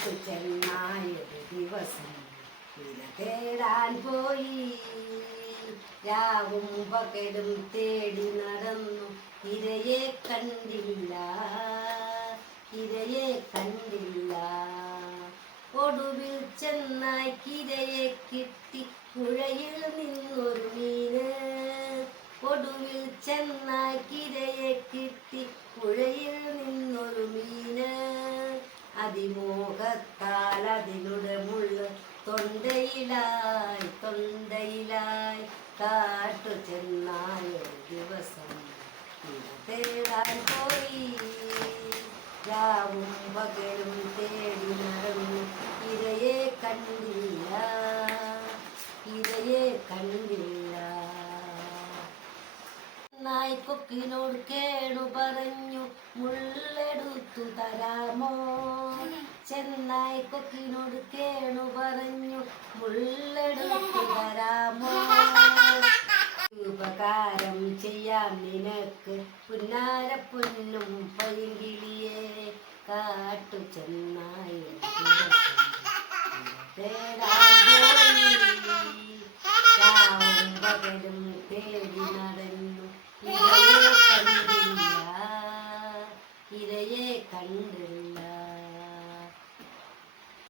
കാട്ടു ചെന്നായൊരു ദിവസം ഇര തേടാൻ പോയി. രാവും പകലും തേടി നടന്നു, ഇരയെ കണ്ടില്ല, ഇരയെ കണ്ടില്ല. ഒടുവിൽ ചെന്നായ്ക്കിരയെ കിട്ടി, പുഴയിൽ നിന്നൊരു മീന്. ഒടുവിൽ ചെന്നായ്ക്കിരയെ കിട്ടി, പുഴയിൽ നിന്നൊരു മീന്. അതിമോഹത്താൽ അതിനുടെ മുള്ള് തൊണ്ടയിലായി, തൊണ്ടയിലായി. കാട്ടു ചെന്നായൊരു ദിവസം ഇര തേടാൻ പോയി. രാവും പകലും തേടി നടന്നു, ഇരയെ കണ്ടില്ല, ഇരയെ കണ്ടില്ല. നായ്ക്കൊക്കിനോട് കേണു പറഞ്ഞു, മുള്ളെടുത്തു തരാമോ? ചെന്നായ്ക്കൊക്കിനോട് കേണു പറഞ്ഞു, മുള്ളെടുത്തു തരാമോ? ഉപകാരം ചെയ്യാം നിനക്ക്, പുന്നാര പൊന്നും പൈങ്കിളിയെ. കാട്ടു ചെന്നായൊരു